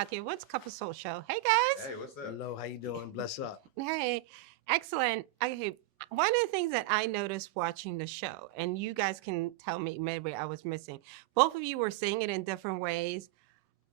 Katya Woods, Cup of Soul Show. Hey guys. Hey, what's up? Hello, how you doing? Bless up. Hey, excellent. Okay, one of the things that I noticed watching the show, and you guys can tell me maybe I was missing, both of you were saying it in different ways.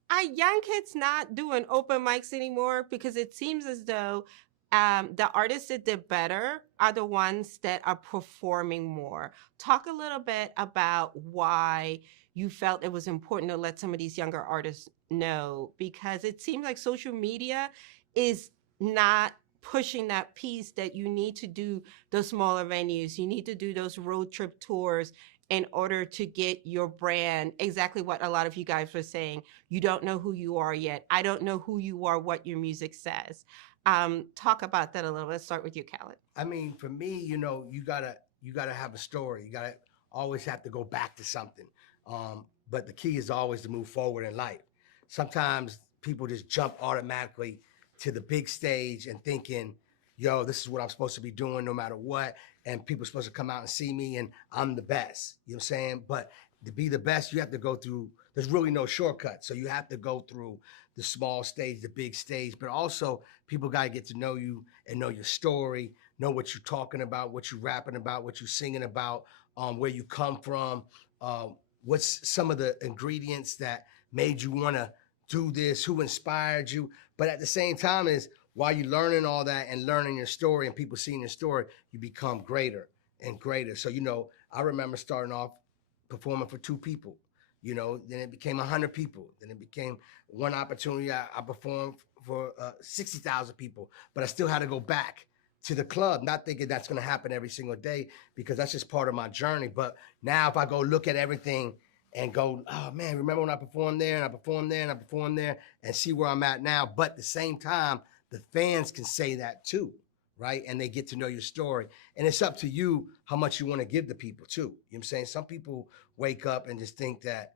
Are young kids not doing open mics anymore? Because it seems as though the artists that did better are the ones that are performing more. Talk a little bit about why you felt it was important to let some of these younger artists know, because it seems like social media is not pushing that piece that you need to do those smaller venues. You need to do those road trip tours in order to get your brand, exactly what a lot of you guys were saying. You don't know who you are yet. I don't know who you are, what your music says. Talk about that a little bit. Let's start with you, Khaled. I mean, for me, you gotta have a story. You gotta always have to go back to something. But the key is always to move forward in life. Sometimes people just jump automatically to the big stage and thinking, yo, this is what I'm supposed to be doing no matter what. And people are supposed to come out and see me and I'm the best. You know what I'm saying? But to be the best, you have to go through, there's really no shortcut. So you have to go through the small stage, the big stage, but also people got to get to know you and know your story, know what you're talking about, what you're rapping about, what you're singing about, where you come from, what's some of the ingredients that made you want to do this, who inspired you. But at the same time is while you're learning all that and learning your story and people seeing your story, you become greater and greater. So, I remember starting off performing for 2 people, then it became 100 people. Then it became one opportunity. I performed for 60,000 people, but I still had to go back to the club, not thinking that's going to happen every single day because that's just part of my journey. But now if I go look at everything and go, oh man, remember when I performed there and I performed there and I performed there and see where I'm at now. But at the same time, the fans can say that too, right? And they get to know your story. And it's up to you how much you want to give the people too. You know what I'm saying? Some people wake up and just think that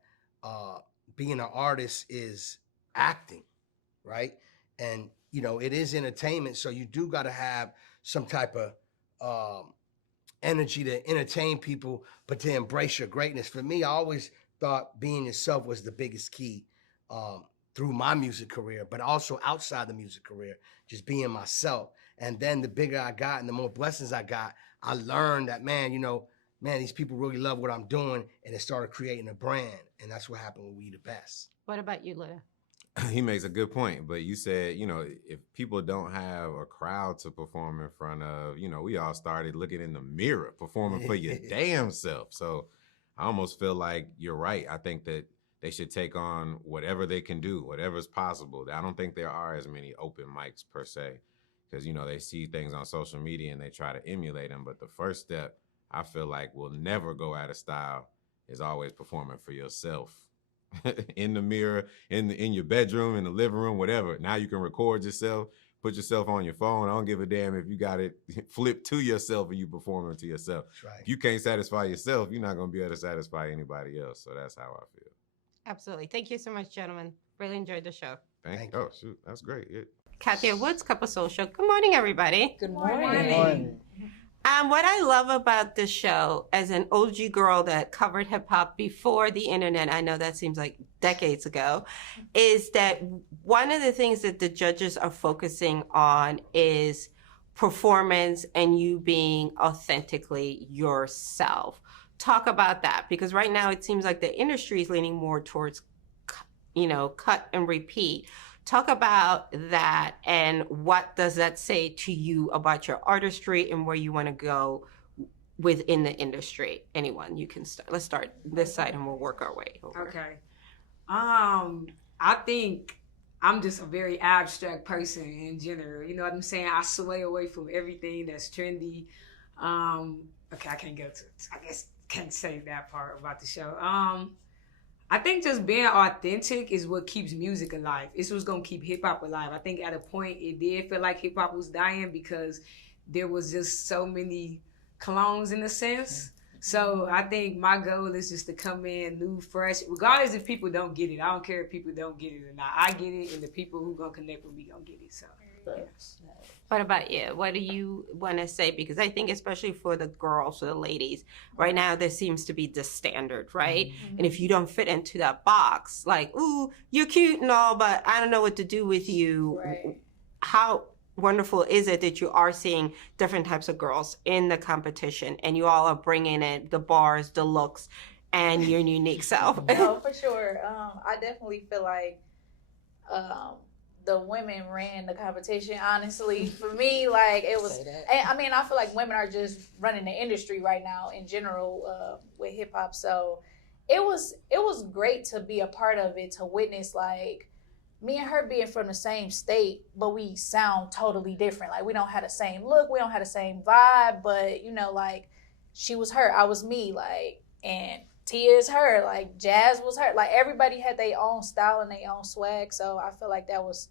being an artist is acting, right? And, it is entertainment. So you do got to have some type of energy to entertain people, but to embrace your greatness. For me, I always thought being yourself was the biggest key through my music career, but also outside the music career, just being myself. And then the bigger I got and the more blessings I got, I learned that, man, these people really love what I'm doing, and it started creating a brand. And that's what happened with We The Best. What about you, Luda? He makes a good point, but you said, if people don't have a crowd to perform in front of, we all started looking in the mirror, performing for your damn self. So I almost feel like you're right. I think that they should take on whatever they can do, whatever's possible. I don't think there are as many open mics per se, because, they see things on social media and they try to emulate them. But the first step, I feel like, will never go out of style is always performing for yourself. In the mirror, in your bedroom, in the living room, whatever. Now you can record yourself, put yourself on your phone. I don't give a damn if you got it flipped to yourself and you performing to yourself. That's right. If you can't satisfy yourself, you're not going to be able to satisfy anybody else. So that's how I feel. Absolutely. Thank you so much, gentlemen. Really enjoyed the show. Thank you. Oh, shoot. That's great. Yeah. Katya Woods, Cup of Soul Show. Good morning, everybody. Good morning. Good morning. What I love about this show, as an OG girl that covered hip hop before the internet, I know that seems like decades ago, is that one of the things that the judges are focusing on is performance and you being authentically yourself. Talk about that, because right now it seems like the industry is leaning more towards, cut and repeat. Talk about that, and what does that say to you about your artistry and where you want to go within the industry? Anyone, you can start. Let's start this side and we'll work our way over. Okay. I think I'm just a very abstract person in general. You know what I'm saying? I sway away from everything that's trendy. Okay, I can't get to it. I guess can't say that part about the show. I think just being authentic is what keeps music alive. It's what's gonna keep hip hop alive. I think at a point it did feel like hip hop was dying because there was just so many clones in a sense. So I think my goal is just to come in new, fresh, regardless if people don't get it. I don't care if people don't get it or not. I get it, and the people who gonna connect with me gonna get it. So. Yes. What about you? What do you want to say? Because I think especially for the girls, for the ladies, right now there seems to be this standard, right? Mm-hmm. And if you don't fit into that box, like, ooh, you're cute and all, but I don't know what to do with you. Right. How wonderful is it that you are seeing different types of girls in the competition and you all are bringing in the bars, the looks, and your unique self? No, for sure. I definitely feel like the women ran the competition, honestly. For me, like, it was, I mean, I feel like women are just running the industry right now in general with hip hop. So it was great to be a part of it, to witness, like, me and her being from the same state, but we sound totally different. Like, we don't have the same look, we don't have the same vibe, but, you know, like, she was her, I was me, like, and Tia is her, like, Jazz was her. Like, everybody had their own style and their own swag, so I feel like that was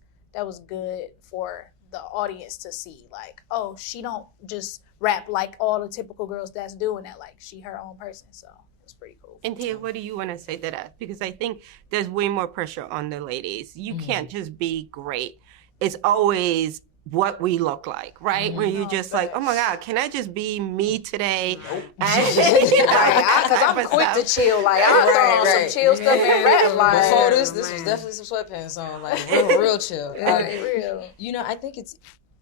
good for the audience to see. Like, oh, she don't just rap like all the typical girls that's doing that. Like, she her own person, so it's pretty cool. And Tia, what do you want to say to that? Because I think there's way more pressure on the ladies. You can't just be great. It's always what we look like, right? Where you're just like, oh my God, can I just be me today? Nope. Because I'm quick to chill. Like, I'll throw on some chill stuff and rap. Like, before this was definitely some sweatpants on, like real chill. Real. You know, I think it's,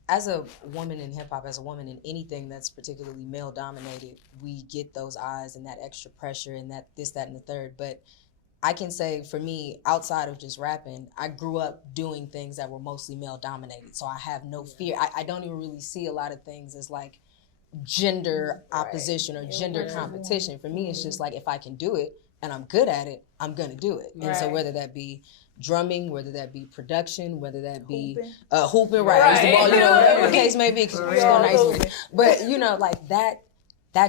as a woman in hip hop, as a woman in anything that's particularly male dominated, we get those eyes and that extra pressure and that this, that, and the third. But I can say for me, outside of just rapping, I grew up doing things that were mostly male dominated. So I have no fear. I don't even really see a lot of things as like gender opposition or gender competition. For me, it's just like, if I can do it and I'm good at it, I'm gonna do it. And so whether that be drumming, whether that be production, whether that be hooping, right? The ball, you know, whatever the case may be, because we're so nice. But you know, like that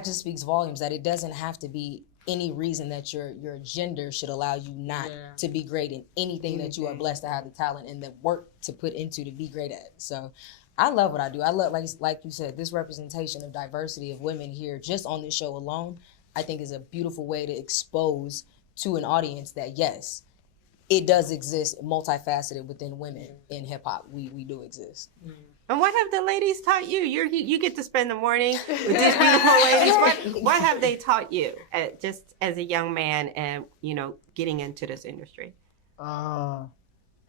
just speaks volumes, that it doesn't have to be any reason that your gender should allow you not to be great in anything that you are blessed to have the talent and the work to put into to be great at. So I love what I do. I love, like you said, this representation of diversity of women here just on this show alone, I think is a beautiful way to expose to an audience that, yes, it does exist multifaceted within women in hip hop. We do exist. And what have the ladies taught you? You get to spend the morning with these beautiful ladies. What have they taught you, just as a young man and, you know, getting into this industry? I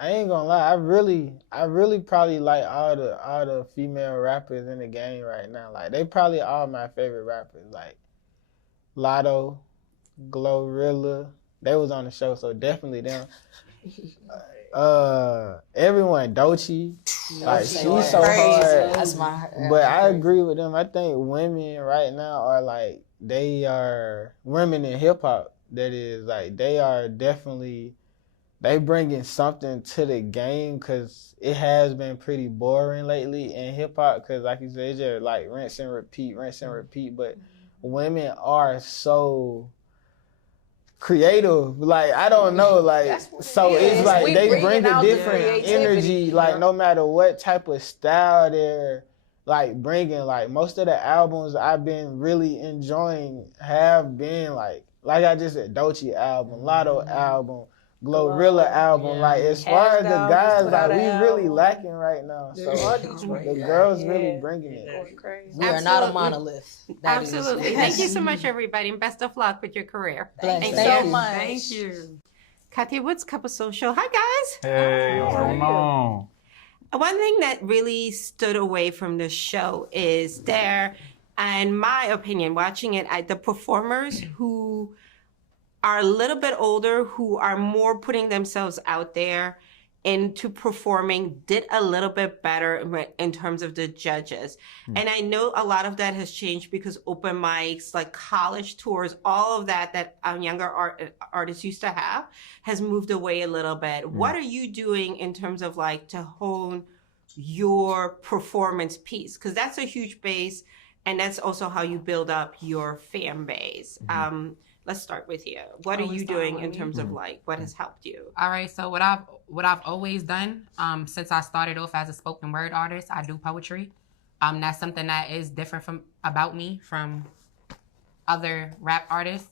ain't gonna lie. I really probably like all the female rappers in the game right now. Like, they probably all my favorite rappers. Like Latto, Glorilla. They was on the show, so definitely them. Everyone, Doechii, like, she's so hard. That's my. But I agree with them. I think women right now are like, they are women in hip hop. That is, like, they are definitely, they bringing something to the game, because it has been pretty boring lately in hip hop. Because like you said, it's just like rinse and repeat. But women are so creative, like, I don't know, like, so it's like they bring a different energy, like, no matter what type of style they're like bringing. Like, most of the albums I've been really enjoying have been like I just said, Doechii album, Latto album, Glorilla album. Like, as far as the guys, like, we really lacking right now. So the girls really bringing it. We are not a monolith. Absolutely. Thank you so much, everybody, and best of luck with your career. Thank you so much. Thank you. Katya Woods, Cup of Soul Show. Hi, guys. Hey, what's going on? One thing that really stood away from the show is there, in my opinion, watching it, the performers who are a little bit older, who are more putting themselves out there into performing, did a little bit better in terms of the judges. And I know a lot of that has changed because open mics, like college tours, all of that younger artists used to have has moved away a little bit. What are you doing in terms of, like, to hone your performance piece? Because that's a huge base, and that's also how you build up your fan base. Let's start with you. What are you doing in terms of, like, what has helped you? All right. So what I've always done since I started off as a spoken word artist, I do poetry. That's something that is different about me from other rap artists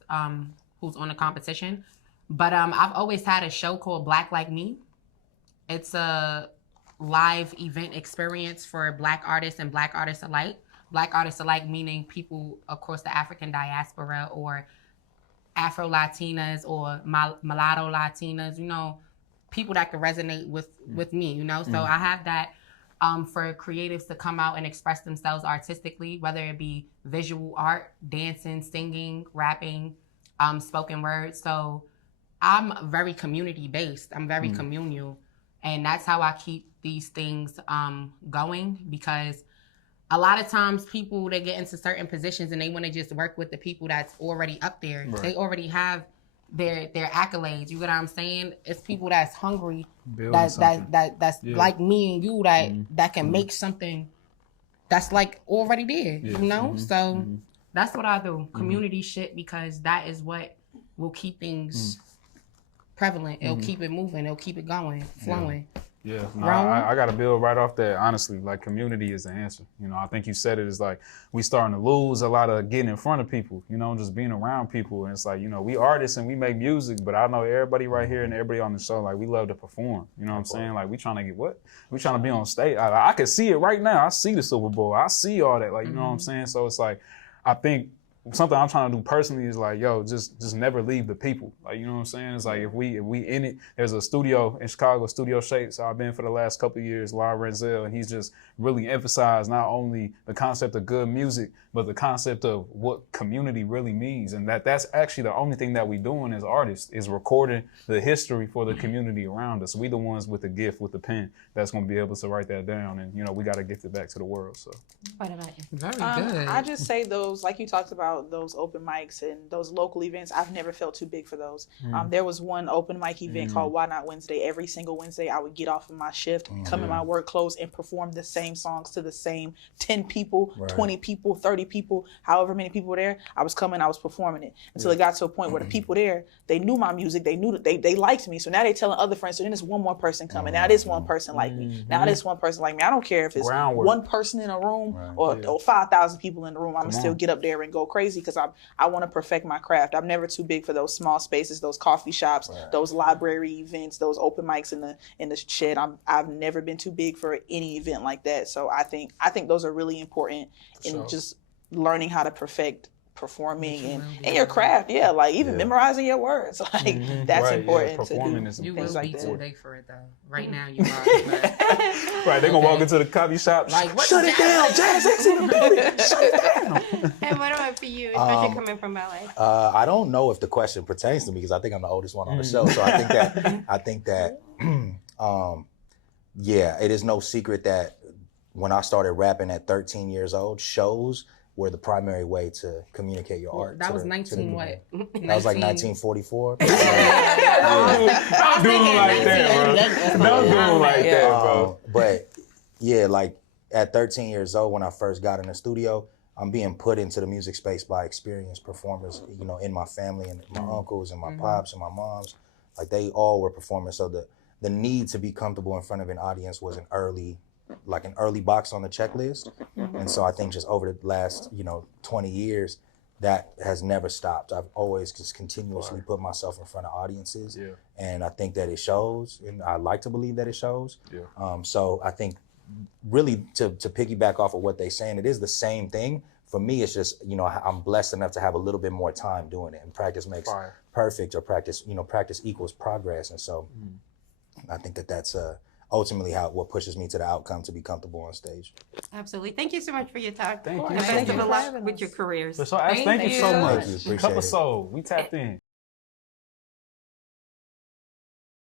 who's on the competition. But I've always had a show called Black Like Me. It's a live event experience for Black artists and Black artists alike. Black artists alike meaning people across the African diaspora or Afro-Latinas or mulatto Latinas, you know, people that can resonate with me, you know? So I have that for creatives to come out and express themselves artistically, whether it be visual art, dancing, singing, rapping, spoken word. So I'm very community-based. I'm very communal. And that's how I keep these things going, because a lot of times people, they get into certain positions and they want to just work with the people that's already up there. Right. They already have their accolades. You get what I'm saying? It's people that's hungry, that's like me and you, that can make something that's like already there, you know? So that's what I do. Community shit, because that is what will keep things prevalent. It'll keep it moving. It'll keep it going, flowing. Yeah, no, I got to build right off that. Honestly, like, community is the answer. You know, I think you said it. It's like we starting to lose a lot of getting in front of people, you know, just being around people. And it's like, you know, we artists and we make music, but I know everybody right here and everybody on the show, like, we love to perform. You know what I'm saying? Like, we trying to get what? We trying to be on stage. I can see it right now. I see the Super Bowl. I see all that. Like, you know what I'm saying? So it's like, I think something I'm trying to do personally is like, yo, just never leave the people. Like, you know what I'm saying? It's like if we in it, there's a studio in Chicago, Studio Shape. So I've been for the last couple of years, Lyle Renzel, and he's just really emphasized not only the concept of good music, but the concept of what community really means. And that's actually the only thing that we doing as artists is recording the history for the community around us. We the ones with the gift, with the pen, that's going to be able to write that down. And, you know, we got to gift it back to the world. So what about you? Very good. I just say those, like you talked about, those open mics and those local events, I've never felt too big for those. There was one open mic event called Why Not Wednesday. Every single Wednesday, I would get off of my shift, come in my work clothes, and perform the same songs to the same 10 people, 20 people, 30 people, however many people were there. I was coming, I was performing it until it got to a point where the people there, they knew my music, they knew that they liked me. So now they telling other friends. So then there's one more person coming. Now this one person like me. Now this one person like me. I don't care if it's one person in a room or 5,000 people in the room. I'm gonna still get up there and go crazy because I want to perfect my craft. I'm never too big for those small spaces, those coffee shops, those library events, those open mics in the shed. I've never been too big for any event like that. So I think those are really important in just learning how to perfect performing and your craft. Yeah, like even memorizing your words. Like that's important to do. You will be too big for it though. Right now you are. Right, they're gonna walk into the coffee shop. Like, shut it down, Jazz X in the building. Shut it down. And what about for you, especially coming from LA? I don't know if the question pertains to me because I think I'm the oldest one on the show. So I think that yeah, it is no secret that when I started rapping at 13 years old, shows were the primary way to communicate your art. That was 19 what? That was like 1944. Don't do it like that, bro. Don't do it like that, bro. But yeah, like at 13 years old, when I first got in the studio, I'm being put into the music space by experienced performers, you know, in my family, and my uncles and my pops and my moms. Like they all were performers. So the need to be comfortable in front of an audience was an early box on the checklist. And so I think just over the last, 20 years, that has never stopped. I've always just continuously put myself in front of audiences. Yeah. And I think that it shows, and I like to believe that it shows. Yeah. So I think really to piggyback off of what they're saying, it is the same thing. For me, it's just, I'm blessed enough to have a little bit more time doing it, and practice makes perfect, or practice equals progress. And so I think that's ultimately what pushes me to the outcome, to be comfortable on stage. Absolutely. Thank you so much for your time. Thank you. And best of luck with your careers. Thank you so much. Thank you. Cup of Soul. We tapped in.